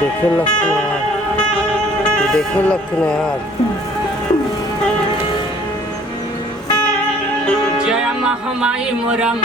देखे लगते यार, देखे लगते यार। जय महामाई मोरम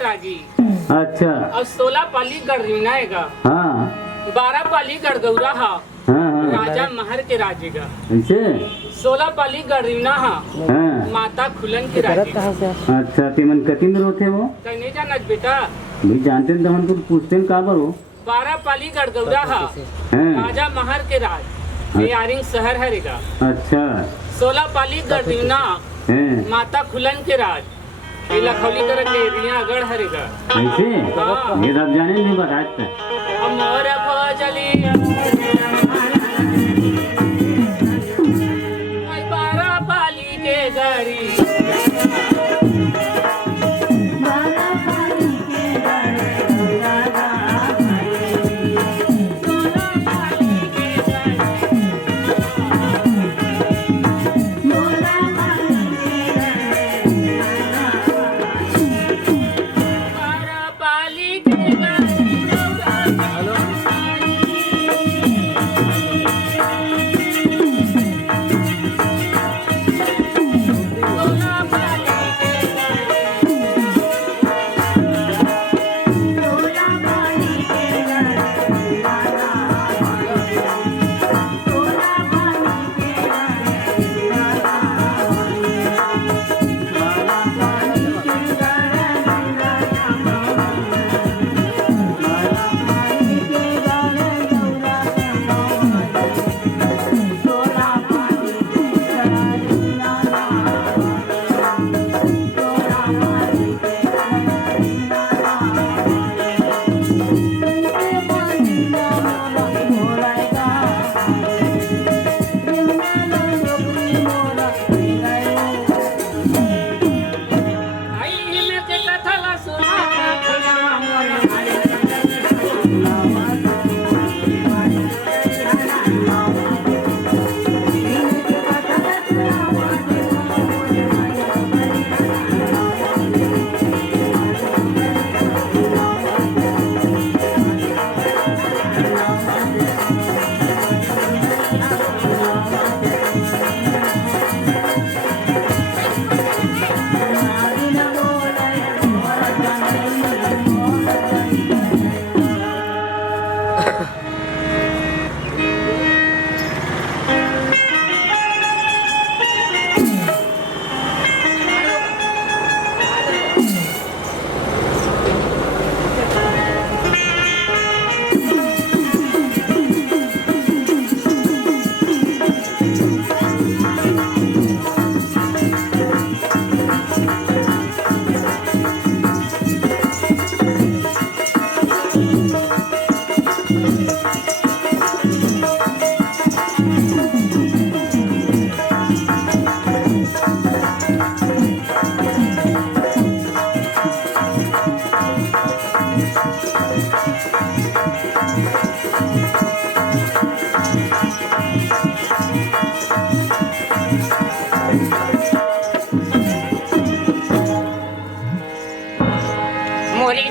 अच्छा और 16 पाली गढ़ हाँ 12 पाली गढ़गौरा हा हाँ राजा महर के राज्य का। ऐसे 16 पाली गढ़रीना हा हाँ माता खुलन के राज्य का। अच्छा तिमन कतिन रोथे वो कहीं नहीं जानत बेटा, भाई जानते हैं तो हम कुछ पूछते हैं काबर हो 12 पाली गढ़गौरा हा हाँ राजा महर के राज यारिंग शहर हरेगा। अच्छा 16 पाली गढ़रीना हाँ माता खुलन के राज ये लखौली कर के रिया गढ़ हरेगा। ऐसे हाँ। ये सब जाने नहीं बताते अमर भजली 12 पाली के गढ़ी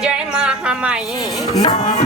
जय महामाई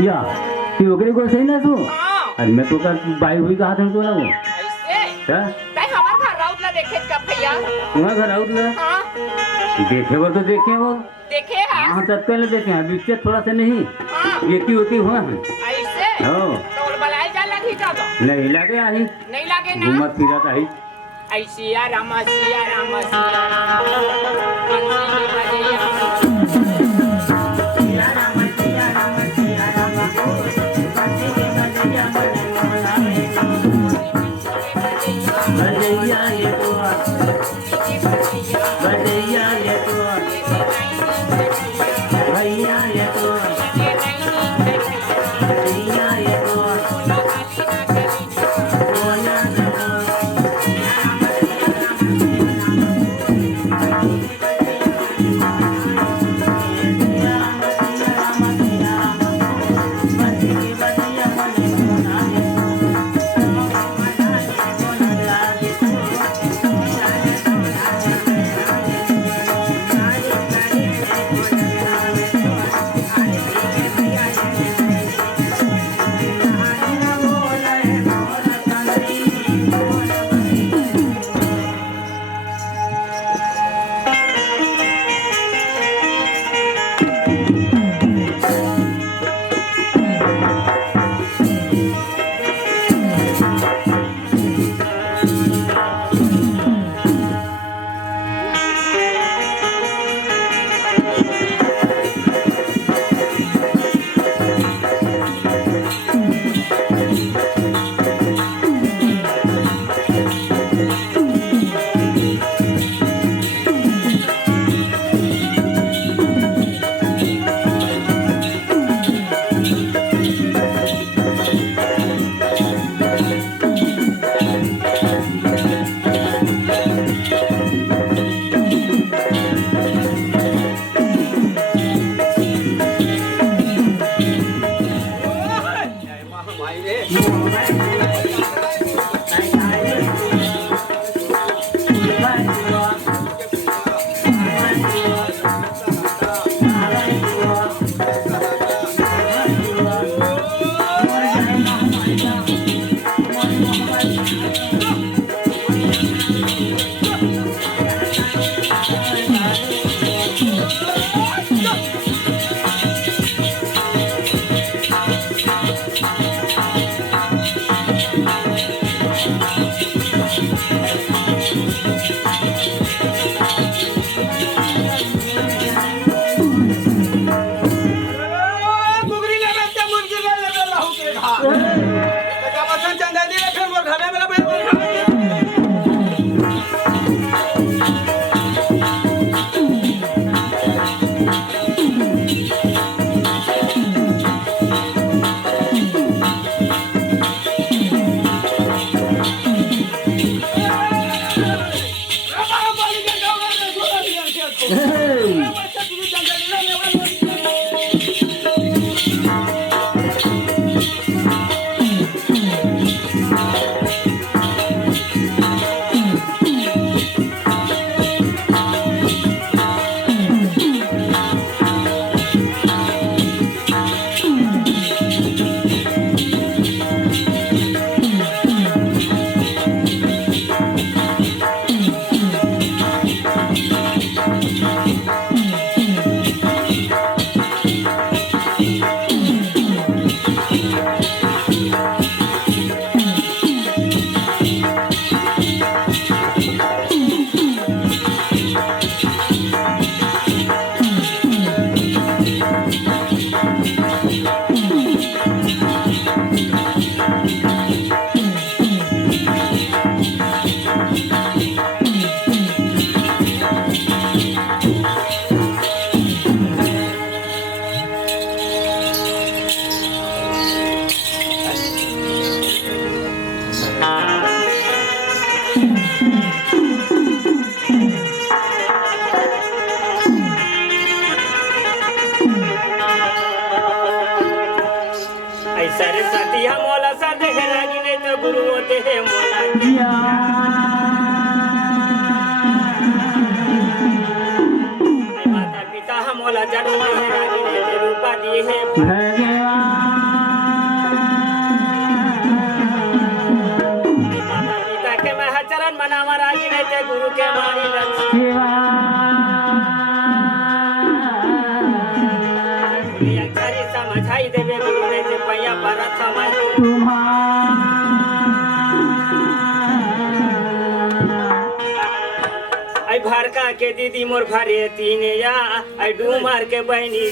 या ती वगैरे गोष्ट आहे ना तू आणि मैं तो का बाई हुई कहा था तो ना वो ऐसे हां काय हमार घर राउतला देखे का भैया तुम्हारा घर आउट ना हां देखे वो तो देखे वो देखे है हां तत्काल देखे हैं बीच थोड़ा सा नहीं हां ये होती हुआ है ऐसे हो तो बलाय जा लगी का तो नहीं लगे आई नहीं लागे ना घूमत फिरत आई ऐसी या रामा सिया रामा सिया कंसी बजैया चंदा दिए फिर मोर घरे में माता पिता हमोला जन्म दिए राजी ने ते रूपा दिए है माता पिता के मैं चरण मनावा राजी ने ते गुरु के मारी अक्षरी समझाई देवे गुरु ने ते पैया परत समझ आई भरका के दीदी मोर भरे तीन या आई डूमार के बहनी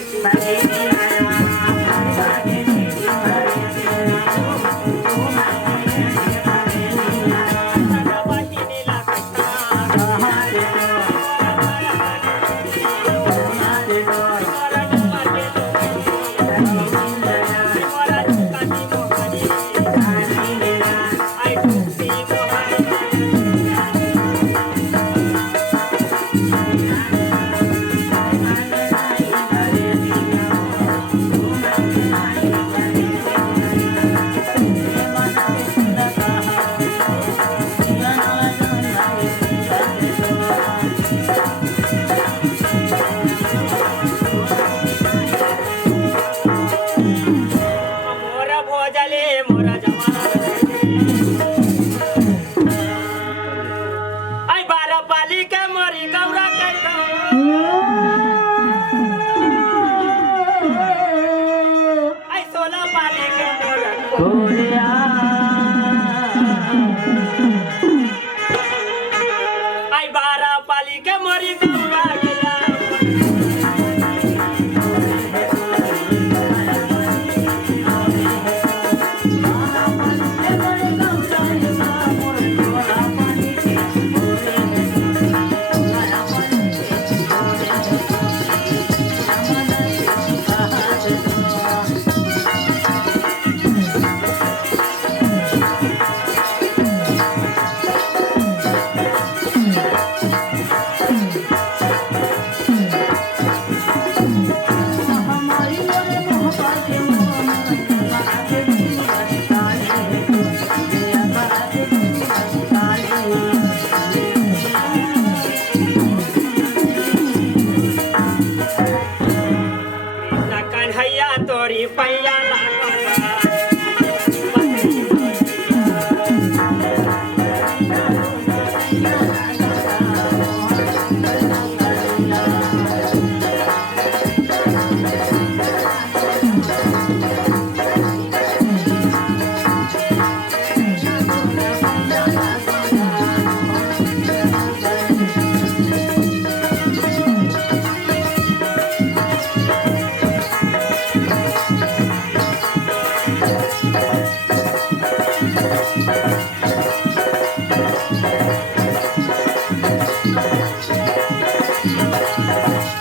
Yeah.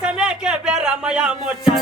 समय के बेरा मया मोचा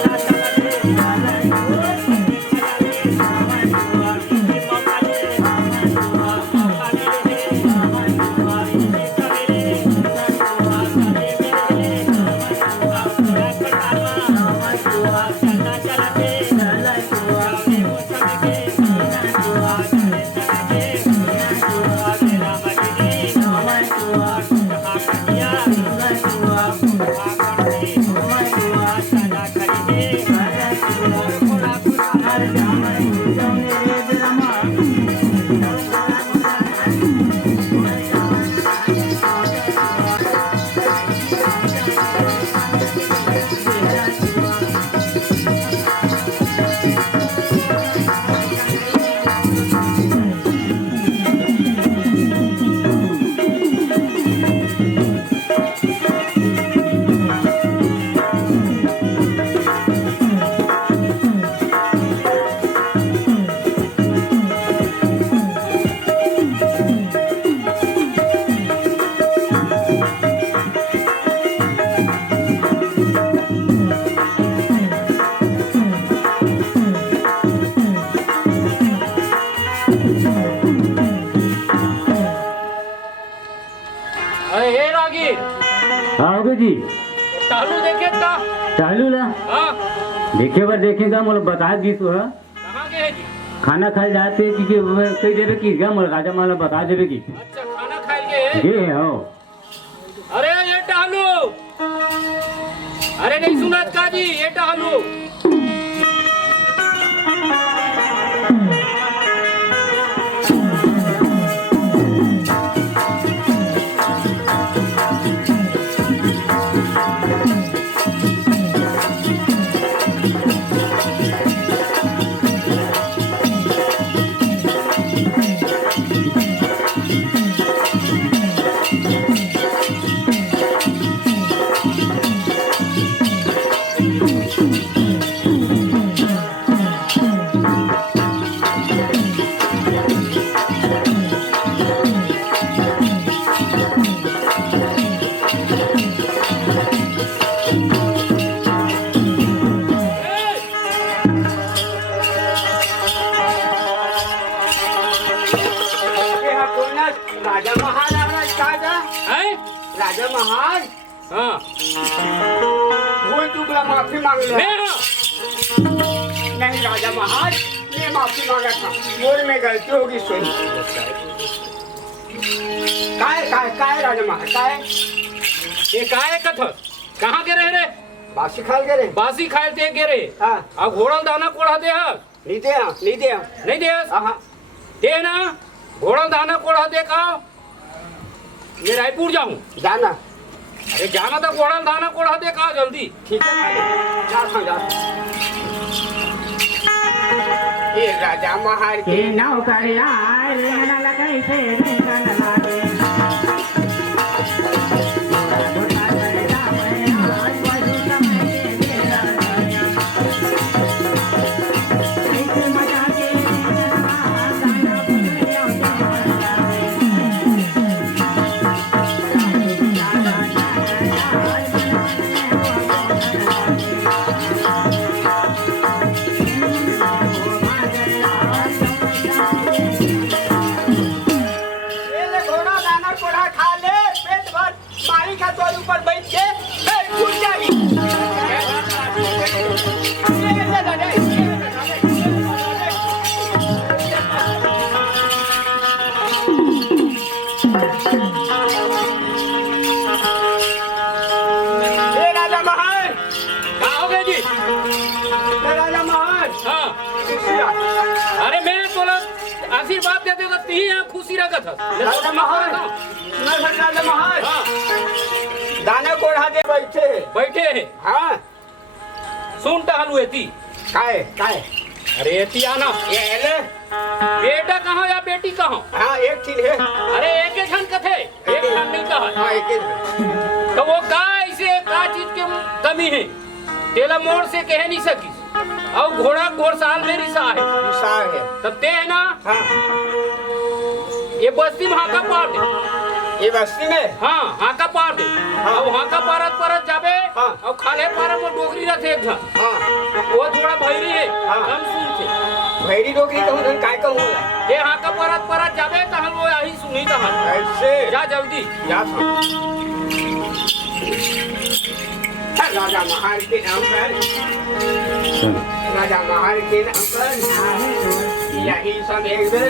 आओगे जी चालू देखे का चालू ला हाँ देखे बार देखेगा मोला बता दी तो है कहाँ गए जी? खाना खाए जाते कि कही देवे की क्या मोला राजा माला बता देवे की अच्छा खाना खाए गए ये हो अरे ये टहलू अरे नहीं सुना का जी ये टहलू राजा महाराज हैं राजा महाराज हाँ भूल चुकला माफी मांग ले मैं हाँ नहीं राजा महाराज मैं माफी मांगा था मोर में गलती होगी सुन काय राजा महाराज काय ये काय कथक कहाँ के रह रे बासी खाल करे बासी खाए ते के रे हाँ अब घोड़ा दाना कोड़ा दे हा नहीं दे नहीं दे हाँ दे ना घोड़ा दाना कोड़ा दे का मैं रायपुर जाऊं जाना अरे जाना तो घोड़ा दाना कोड़ा दे का जल्दी ठीक है जा ये राजा महाराज के नौकरिया कैसे निकल लागे अरे मैं बोला आशीर्वाद देते तो ती यहाँ खुशी रखा था राजा महाराज दाना कोढ़ा दे बैठे बैठे हाँ सुन टहलू एती काय अरे एती आना ये ले बेटा कहाँ या बेटी कहाँ हाँ एक चीज है अरे एक एक खन कथे एक खन नहीं कहा हाँ एक ही तो वो का ऐसे का चीज के कमी है तेला मोड़ से कह नहीं सकी और घोड़ा घोड़साल में रिसा है विशाल है तब ते है ना हाँ ये बस्ती में हाका पार दे। ये बस्ती में हाँ हाका पार दे। हाँ। अब हाका पारत पारत जाबे। हाँ। और खाले पार में डोकरी रथे एक था। हाँ वो थोड़ा भैरी है। हाँ। कम सुन थे। भैरी डोकरी कहूँ धन काय कहूँ बोला ये हाका पारत पारत जाबे तो हम वो यही सुनी था। ऐसे जा जल्दी। जा था राजा महार के नाम पर राजा महार के नाम पर यही सब एक बेर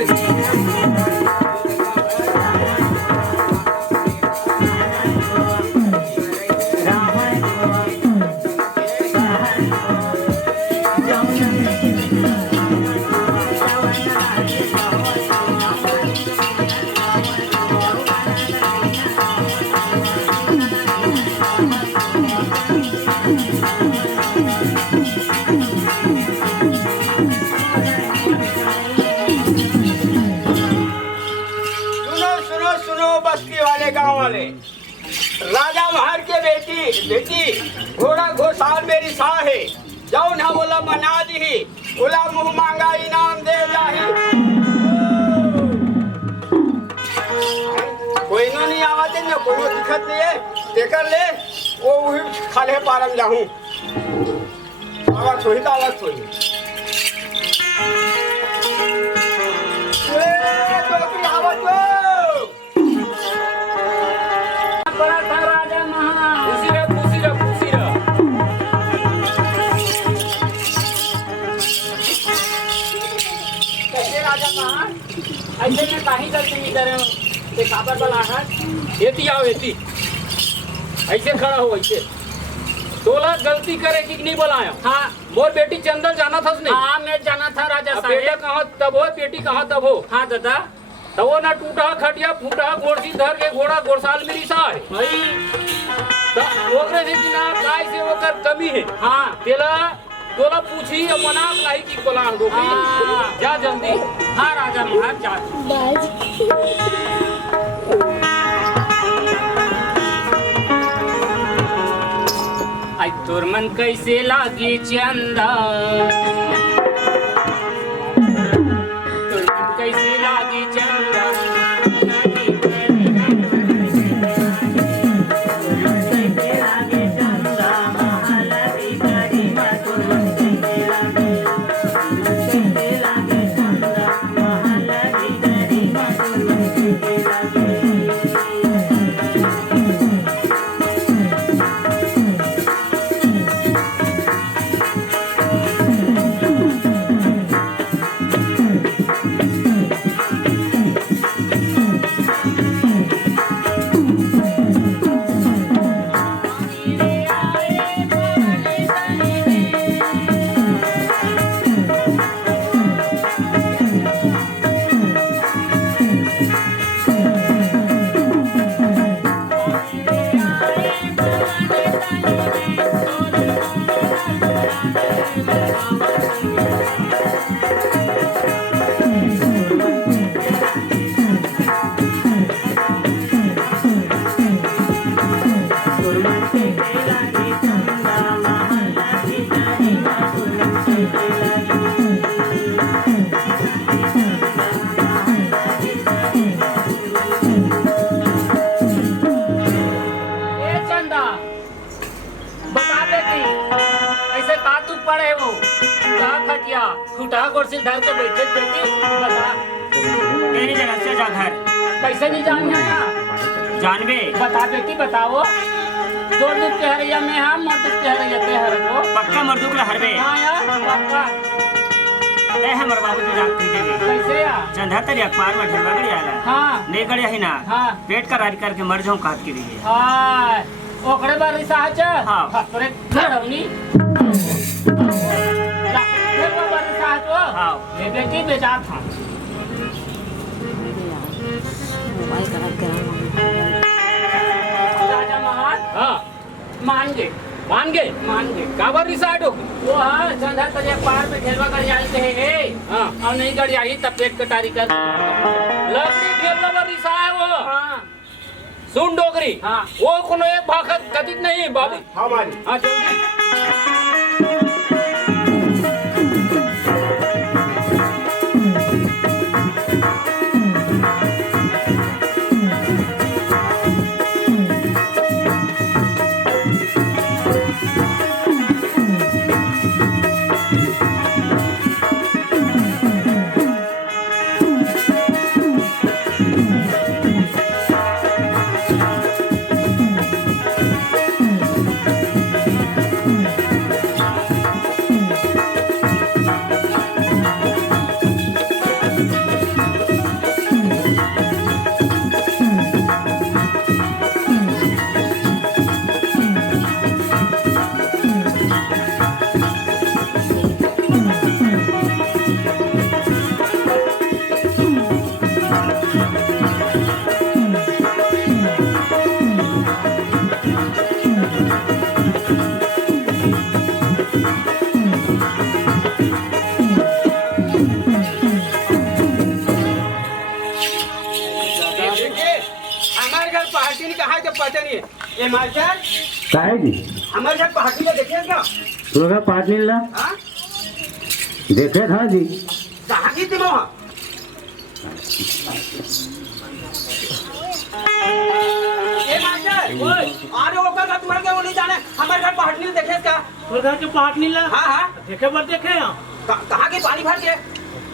बस्ती वाले गांव वाले राजा महार के बेटी घोड़ा घोसाल मेरी सा है जाओ ना बोला मना दी बोला मुंह मांगा इनाम दे जाही कोई नो नहीं आवाते न कोनो दिक्कत नहीं है देकर ले वो वही खाले पारम जाऊं आवाज सोही तो आवाज सोही आवाज ऐसे में काहे गलती नहीं करे ते काबर बला है एती आओ एती ऐसे खड़ा हो ऐसे तोला गलती करे कि नहीं बुलाया हाँ मोर बेटी चंदन जाना था उसने हाँ मैं जाना था राजा साहब बेटा कहाँ तब हो बेटी कहाँ तब हो हाँ दादा तब वो ना टूटा खटिया फूटा गोरसी धर के घोड़ा गोरसाल मेरी सा है भाई ओकरे से ना काय से ओकर कमी है हाँ तेला तोला पूछी मना लाई की बोला दो जा जल्दी हाँ राजा महाराज जा आई तोर मन कैसे लागी चंदा तोर मन कैसे लागी चंदा धर के बैठे बेटी बता तेरी जगह से जा घर कैसे नहीं जान जानबे बता बेटी बताओ जोर दुख के हरिया में हम मर दुख के हरिया ते हर को पक्का मर्दू के हरबे हां यार पक्का ते हमर बाबू तू जान दे कैसे यार चंदा तेरी अखबार में ढलवा गड़ी आला हां नहीं गड़ी ही ना हां पेट का राज करके मर जाऊं काट के लिए हां ओकरे बारी साहब हां तोरे घरवनी हाँ ले बेटी बेचा था राजा महाराज हाँ मान गए काबर रिसाइड हो वो हाँ चंदा तले पार में ढेलवा कर जाते हैं हाँ और नहीं कर जाई तब पेट कटारी कर लकड़ी ढेलवा पर रिसाय वो हाँ सुन डोगरी हाँ वो कोनो एक भागत कथित नहीं बाबू हमारी हाँ जल्दी हमारे घर पार्टी नहीं कहा तो पता नहीं है ये मास्टर काय जी हमारे घर पार्टी में देखे क्या तो का पार्ट नहीं ला हाँ देखे था जी कहाँ की थी वहाँ ये मास्टर अरे वो का तुम्हारे क्या वो नहीं जाने हमारे घर पार्टी नहीं देखे क्या तोर घर के पाट नहीं ला हाँ हाँ देखे बर देखे यहाँ कहाँ की पानी भर के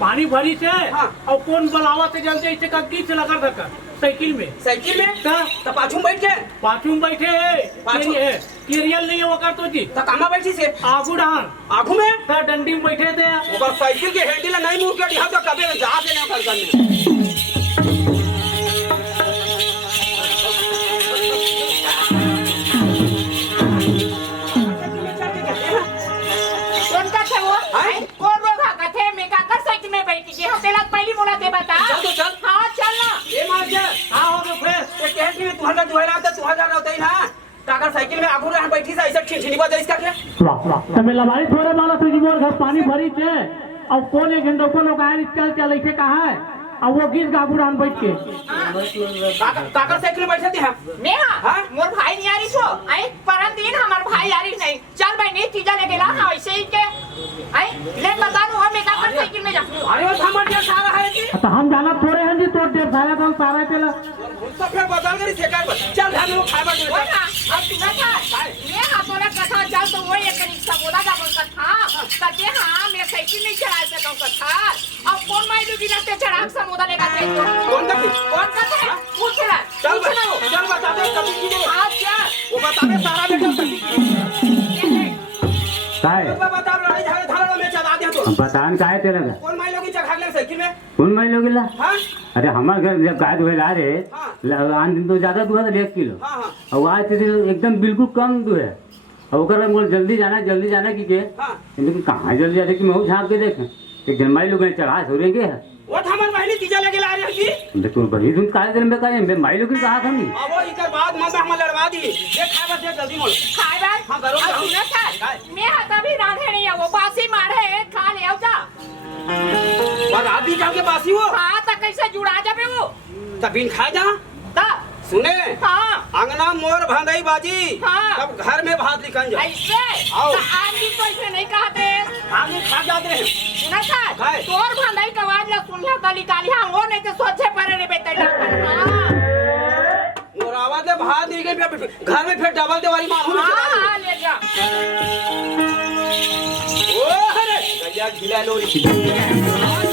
पानी भरी से हाँ। और कौन बलावा से जलते इसे कग्गी से लगा रखा साइकिल में साइकिल में का तो पाछू में बैठ के पाछू में बैठे है पाछू? है क्लियर नहीं है वो कर तो जी तो कहाँ बैठी से आगू डान आँखों में का डंडी में बैठे थे वो साइकिल के हैंडल नहीं मुड़ के यहाँ तो कभी जा से नहीं कर करने कौन का थे वो हैं? कौन वो भागा थे मैं का कर साइकिल में बैठी थी हम तेरा पहली मुला दे बता चल तो चल। हां चल ना ये मास्टर हाँ हो गए फ्रेश ये कह कि 200 दुहरा तो 2000 होता ही ना टाकर साइकिल में आगू रह बैठी से ऐसा छिछनी बजा इसका क्या तबे लबारी थोड़े माला से जी मोर घर पानी भरी थे और कौन एक घंटा को लोग आए चल चल ऐसे कहा है और वो गिर आगू डान बैठ के टाकर साइकिल में बैठे थे मैं हाँ? हां मोर भाई नहीं आ रही छो आई परम दिन हमार भाई आ रही नहीं चल भाई नहीं चीजा ले गेला हां ऐसे ही के आई ले बता दो हम का कर साइकिल में जा अरे वो थमर दिया सारा है जी तो हम जाना थोड़े हैं जी तो डेढ़ सारा तो सारा पेला तो फिर बदल कर ठेका चल घर में खाए वो बैठ ना अब तू ना था मैं हां तोला कथा चल तो वो एक रिक्शा बोला जा बोल कथा तके हां मैं साइकिल नहीं चला सकूं कथा अब कौन माई दूधी रास्ते चढ़ा समुद्र लेगा चाहिए कौन का कौन का था पूछ रहा चल पूछ ना वो चल बता दे कभी की नहीं हां चल वो बता दे सारा बेटा कभी काय वो बता लड़ाई झगड़ा धारा में चला दे तो बतान काय तेरा का कौन माई लोग चढ़ा ले साइकिल में कौन भाई लोग ला हाँ अरे हमारे घर जब गाय दुहे ला रहे हाँ। आन दिन तो ज्यादा दुआ था 1 किलो हाँ हाँ और आज तो एकदम बिल्कुल कम दुहे और ओकर बाद बोल जल्दी जाना की के हाँ लेकिन कहाँ जल्दी जाने की मैं झाँप के देखें एक जन्माई लोग चढ़ा सोरेंगे वो हमारे पहले तीजा लगे ला रही थी तू बड़ी तुम काहे दिन में कहे मैं माई लोग कहा था नहीं अब वो इकर बाद मन हम लड़वा दी ये खाए बस ये जल्दी मोड़ खाए बात हाँ, करो, अब करो। सुनो सर मैं हाथ अभी रांधे नहीं है वो बासी मारे खा ले आओ जा और आदमी जाओ के बासी हो हाँ तो कैसे जुड़ा जाबे वो तबिन खाए जा ता सुने हाँ अंगना मोर भांगई बाजी हाँ। तब घर में भात लिखन जा ऐसे आओ। तो आम भी तो ऐसे नहीं कहते आगे खा जाते हैं सुना सर खाए। तोर भंडाई का आवाज ला सुन ला तली काली हाँ वो नहीं तो सोचे परे रे बेटे हाँ मोर आवाज ले भात दी गई घर में फिर डबल देवारी मारू हाँ ले जा ओ अरे गैया खिला लोरी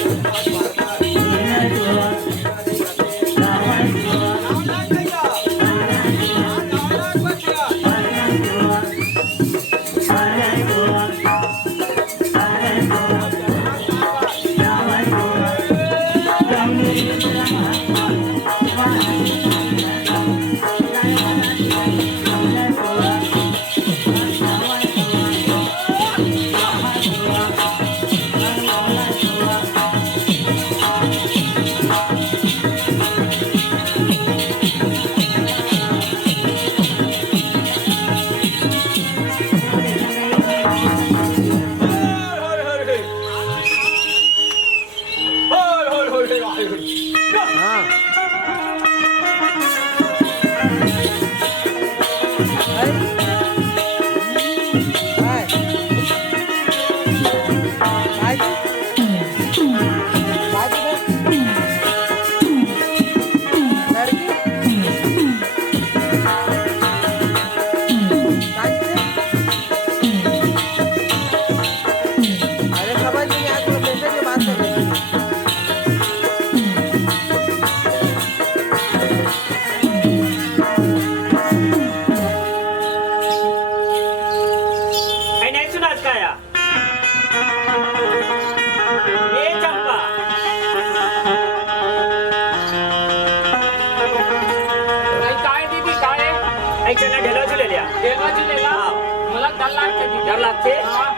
डर लागते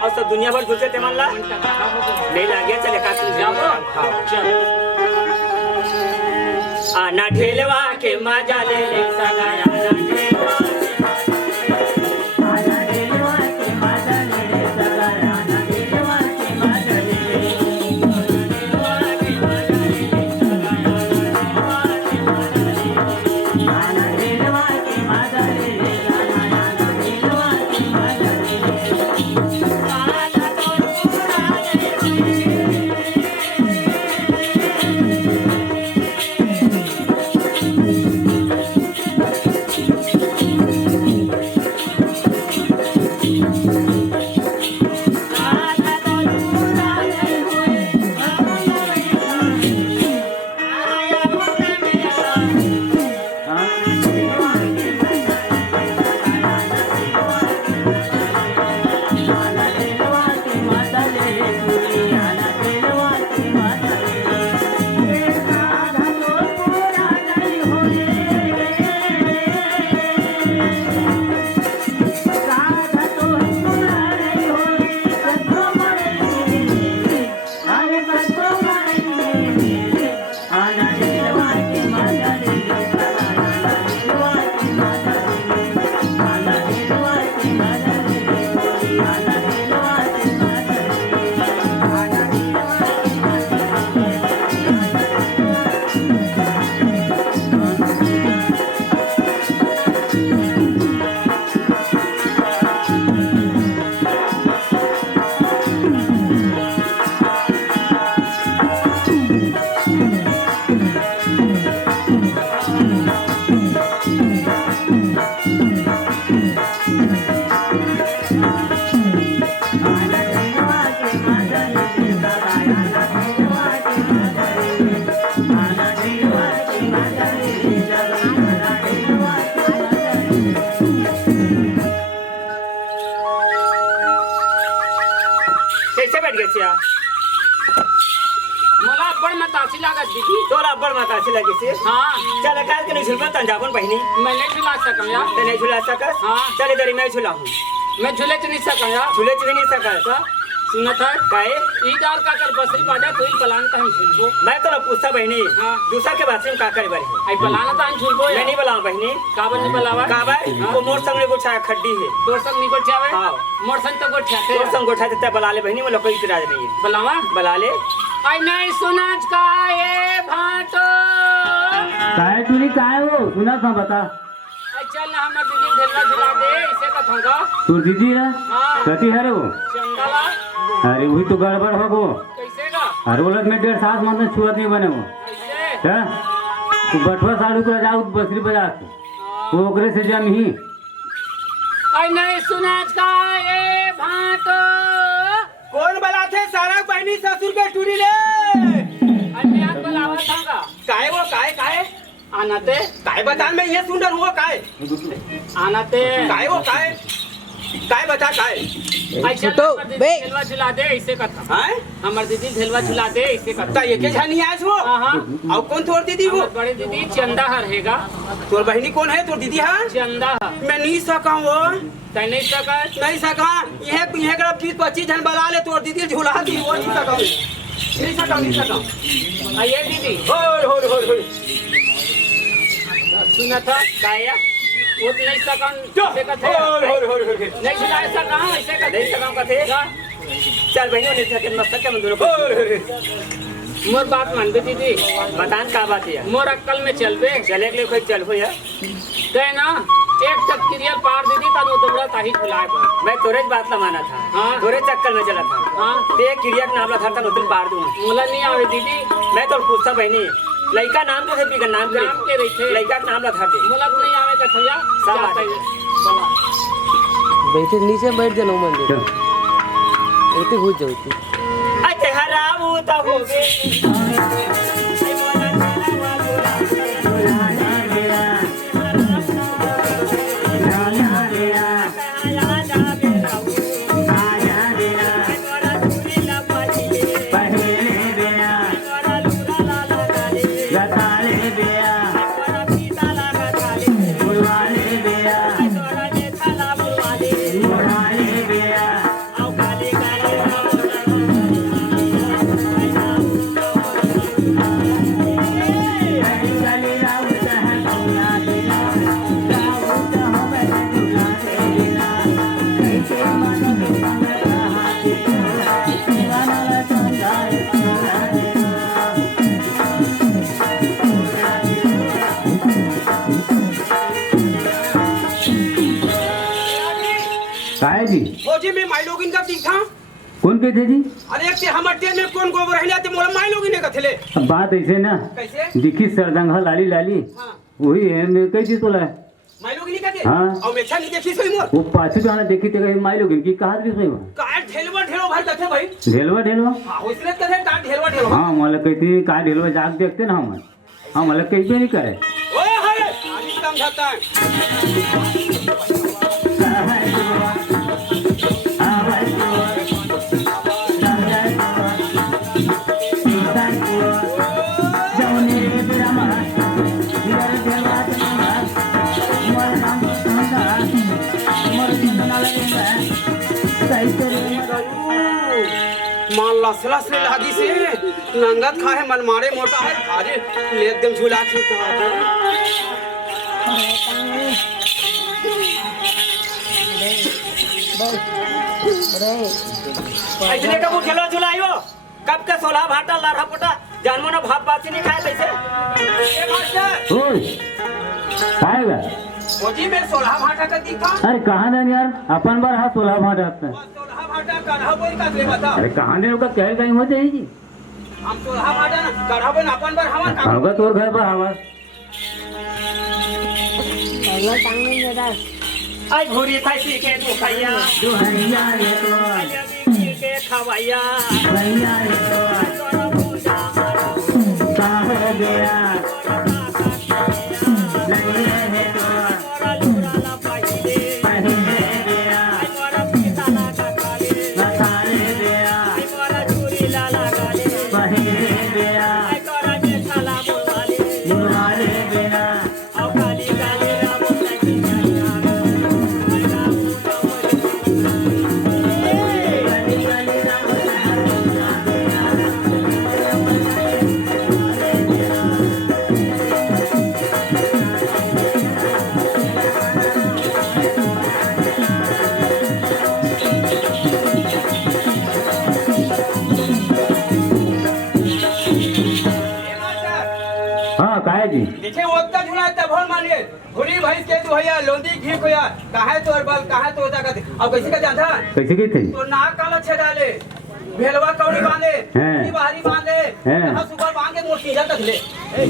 और सब दुनिया भर घुसे ते मला नहीं लागे चले का आना ढेलवा के मजा ले ले सगाया ना ढेलवा I कैसे आ मोला बड़ मतासी लागत दीदी। तोला बड़ मतासी लगे से हाँ चल काल के नहीं झुलबा तंजाबन बहिनी मैं नहीं झुला सकूँ यार। ते नहीं झुला सकस हाँ। चल इधर मैं झुलाऊं मैं झूले च नहीं सकूँ यार। झूले च भी नहीं सकस सुनत है काहे ईदार का कर बसरी बाजा कोई बलान का हम झुलबो। मैं तो पूछता बहिनी हाँ। दूसरा के बात में का करे बारी आई बलाना तो हम झुलबो मैं यार। नहीं बुलाऊं बहिनी काबर नहीं बलावा का बाय वो मोर संग में गोछा खड्डी है तोर संग नहीं गोठ्यावे। हाँ। मोर संग तो गोठ्याते तोर संग गोठा देता बुला ले बहिनी मोला कोई इतराज नहीं है बलावा। बुला ले आई नहीं सुनाज का ये भाटो। काय तुरी काय हो सुना था बता आई चल ना हमर दीदी ढेला झुला दे इसे का थंगा। तू दीदी है हाँ। कति है रे वो चंदला अरे वही तो गड़बड़ हो गो कैसे का अरे बोलत में 1.5 साल मतलब छुआत नहीं बने वो कैसे हैं? तू बटवा साड़ू को जाओ बसरी बजा के वो ओकरे से जम ही आई नहीं सुनाज का ये भाटो। कौन बलाथे सारा बहनी ससुर के टूरी ले अन्य हाथ बलावा थंगा काहे वो काहे आनाते काहे बता मैं ये सुंदर हुआ काहे आनाते काहे वो काहे बता काहे आई चल हमर दीदी ढेलवा झुला दे इसे का था। हैं हमर दीदी ढेलवा झुला दे इसे का ता ये के झानी आस वो हाँ हाँ और कौन तोर दीदी वो हमर बड़े दीदी चंदा हर हैगा। तोर बहनी कौन है तोर दीदी है चंदा मैं नहीं सका वो तै नहीं सकत नहीं सका यह करा 20-25 जन बला ले तोर दीदी झूला दी वो नहीं सका आइए दीदी होय सुना था काया वो तो नहीं सकन इसे का थे नहीं झुला सका इसे का नहीं सका का थे चल बहिनी ने सके मस्त के मन दोनों को मोर बात मान दे दीदी। बतान का बात है मोर अक्कल में चलबे चले के लिए कोई चल हो या कहे ना एक तक क्रियल पार दीदी तब दबड़ा ताही झुलाए पर मैं तोरे बात ला माना था हाँ। तोरे चक्कर में चला था हाँ ते क्रिया के नाम ला था नोतिन पार दूं मोला नहीं आवे दीदी। मैं तो पूछता बहनी लड़का नाम तो है बिगन नाम नाम के रही थे लड़का का नाम ला था दे मोला तो नहीं आवे का थया सब जाता आवे। है बोला बैठे नीचे बैठ जाओ मंदिर चल ऐसे घुस जाओ अते हराबू ता होगे काय जी फौजी में माई लोगिन का ठीक था कौन कहते जी अरे एक ते हमर ट्रेन में कौन गोबर रहले ते मोला माई लोगिन ने कथले अब बात ऐसे ना कैसे दिखी सरदंगा लाली लाली हां वही है मैं कैसी तोला है माई लोगिन कथे हाँ। और मेछा नहीं देखी सोई मोर वो पाछू तो आना देखी ते कहीं माई लोग इनकी कहा भी सोई का ढेलवा भाई कथे भाई ढेलवा ढेलवा हां उसने कथे का ढेलवा हाँ मतलब कहती का ढेलवा जाग देखते ना हम हाँ मतलब कहीं भी नहीं करे ओए हाय आदि समझाता है मान लसलस ले लागी से नंगत खा है मन मारे मोटा है अरे ले एकदम झूला छूटा ऐसने का वो झुला झुलायो कब का सोला भाटा लारा पोटा जानमो ना भाप बासी नहीं खाए कैसे ए मास्टर ओए काय बा फौजी में 16 भाटा का दिखा अरे कहाँ देन यार अपन बार हाथ 16 भाट आता 16 भाटा काढ़ा बोल का ले बता अरे कहाँ देन का कह कहीं हो जाएगी हम 16 भाटा ना काढ़ा बोल अपन बार हमार का होगा तोर घर पर हवा आई भूरी फाइसी के तू खैया जो हरिया रे तो अलिया के खवैया भैया रे तो तोरा पूजा कहाँ हो गया नहीं रहे तो तोरा लूरा ला पाई दे पहले गया तोरा पीता ला का खाले बताने गया तोरा झुलाए तब भोल मानिए भूरी भैंस के तू भैया लोंदी घी खोया काहे तोर बल काहे तो होता कहते अब कैसे का जानता कैसे गई थी तो नाक काला छे डाले भेलवा कौड़ी बांधे हैं। बाहरी बांधे हैं। यहाँ सुपर बांध के मोटी जा तक ले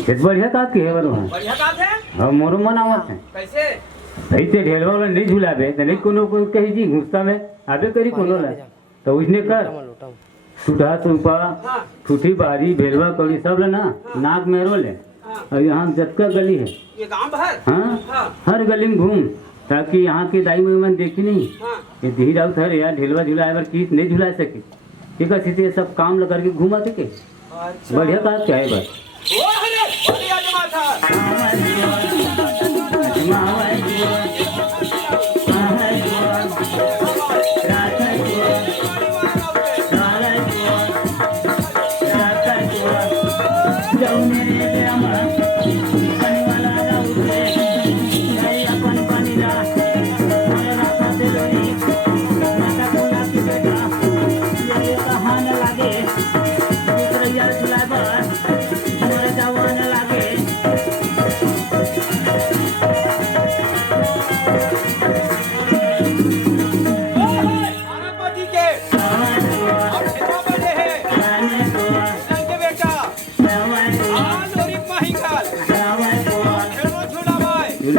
खेत बढ़िया था के है बरो बढ़िया बात है हम मोरो मनावत है कैसे ऐसे ढेलवा में नहीं झुलाबे तो नहीं कोनो को कही जी घुसता में आबे करी कोनो ला तो उसने कर सुधा सुपा हाँ। ठूठी बारी भेलवा कौड़ी सब लेना नाक में रोले हाँ। और यहाँ जतका गली है ये गांव भर हाँ हाँ। हर गली में घूम ताकि यहाँ के दाई मेहमान देखी नहीं हाँ। ये धीर आउत हर यार ढेलवा झुलाए बार चीज नहीं झुला सके ठीक है सीधे सब काम लगा करके घुमा सके अच्छा बढ़िया काम चाहे बस ओ हरे बढ़िया जमा था आरापति के और खेतवा बने हैं सन के बेटा आ लोरी महिंगाल खेलवा झूला भाई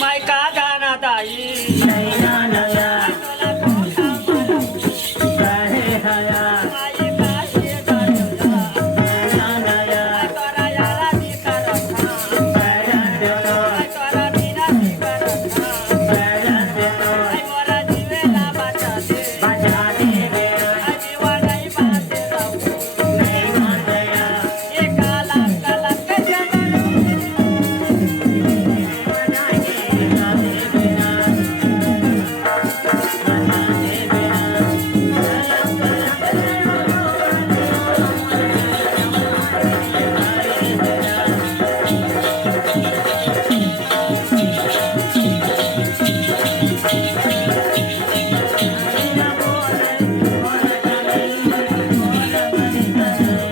मैं का गाना दाई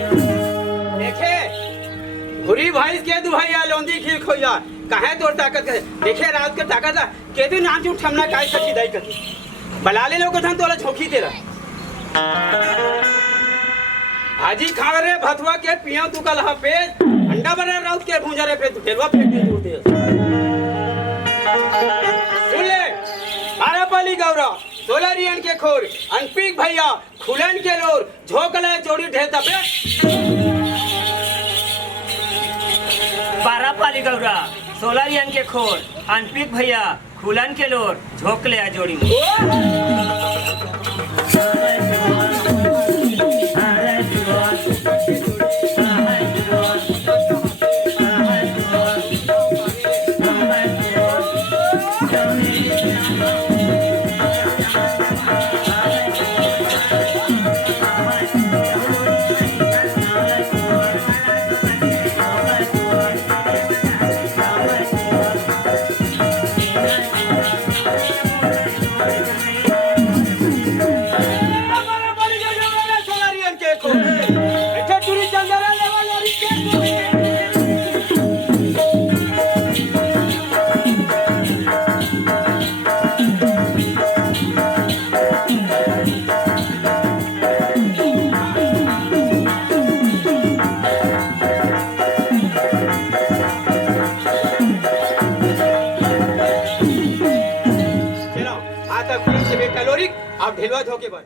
देखे भूरी भैंस के दुहैया लोंदी खीर खोया काहे तोर ताकत है देखे रात के ताकत है के तू नाच उठ हमना काय सकी दाई कर बला ले लोग धन तोला झोंकी तेरा हाजी खा रे भतवा के पिया तू कल पे अंडा बना राउत के भूंजा रे पे तू ढेलवा फेंक दे दूर दे सुन ले आरापली गौरव सोलरियन के खोर अनपीक भैया खुलन के लोर झोकले जोड़ी ढेता पे बारह पाली गौरा सोलरियन के खोर अनपिक भैया खुलन के लोर झोंक ले आ जोड़ी में सोलरियन के खोर इथे टूरी चंदरा लेवल और के चलो आता पीछे बेटा लोरी आप ढेलवा धोके बन